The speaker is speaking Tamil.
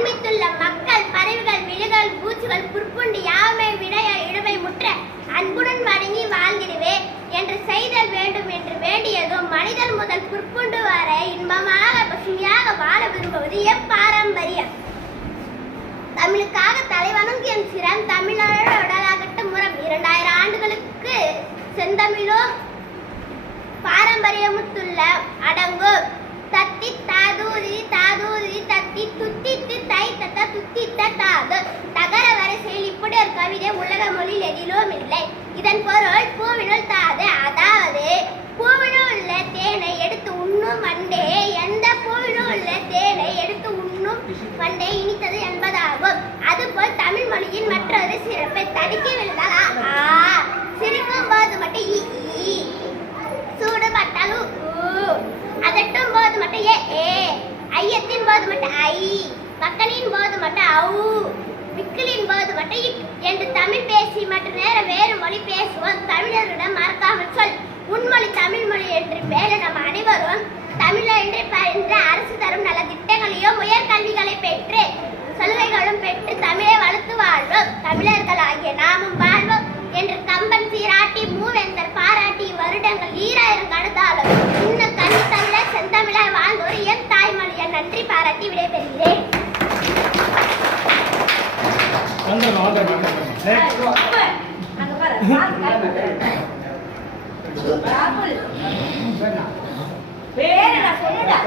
ஜன்மித்துள்ள மக்கள் பறவைகள் விழுகள் பூச்சிகள் புற்புண்டு யாவை விடைய இடுமை முற்ற அன்புடன் வணங்கி வாழ்ந்திடுவே என்று செய்தல் வேண்டும் என்று வேண்டியதும் மனிதன் முதல் புற்புண்டு வரை இன்பமாக பசுமையாக வாழ விரும்புவது எப்பாரம்பரியம் தமிழுக்காக தலைவணங்கு என் சிரம் தமிழோட உடலாகட்டும் முறம் இரண்டாயிரம் ஆண்டுகளுக்கு செந்தமிழும் பாரம்பரியமுத்துள்ள அடங்கும். தத்தி தாதூரி தாதூரி தத்தி தத்த தாது தகர வரிசையில் இப்படி ஒரு கவிதை உலக மொழியில் எதிலும் இல்லை. இதன் பொருள் பூவினுள் தாது. அதாவது பூவினுள் உள்ள தேனை எடுத்து உண்ணும் வண்டே எந்த பூவினுள் உள்ள தேனை எடுத்து உண்ணும் வண்டே இனித்தது என்பதாகும். அதுபோல் தமிழ் மொழியின் மற்றொரு சிறப்பை தடுக்கி விழுந்தால் ஆ, சிரிக்கும் போது மட்டும் ஈ, உ, அதட்டும் போது மட்டும் ஏ. ஐயத்தின் போது மட்டும் ஐ. மக்களின் போது மட்டும் ஔ விக்கலின் போது மட்டும் என்று தமிழ் பேசி மற்ற நேரம் வேறு மொழி பேசுவோம். தமிழர்களிடம் மறக்காமல் சொல். உன்மொழி தமிழ் மொழி என்று மேலும் நம் அனைவரும் தமிழென்று பயின்ற அரசு தரும் நல்ல திட்டங்களையும் உயர்கல்விகளை பெற்று சலுகைகளும் பெற்று தமிழை வளர்த்து வாழ்வோம். தமிழர்கள் ஆகிய நாமும் வாழ்வோம் என்று கம்பன் சீராட்டி மூவேந்தர் பாராட்டி வருடங்கள் ஈராயிரம் கடந்தாலும் இன்னும் கன்னி தமிழர் செந்தமிழர் வாழ்ந்தோர் என் தாய்மொழியை நன்றி பாராட்டி விடைபெறுகிறேன். ராகுல் பேரை நான் சொல்லுடா.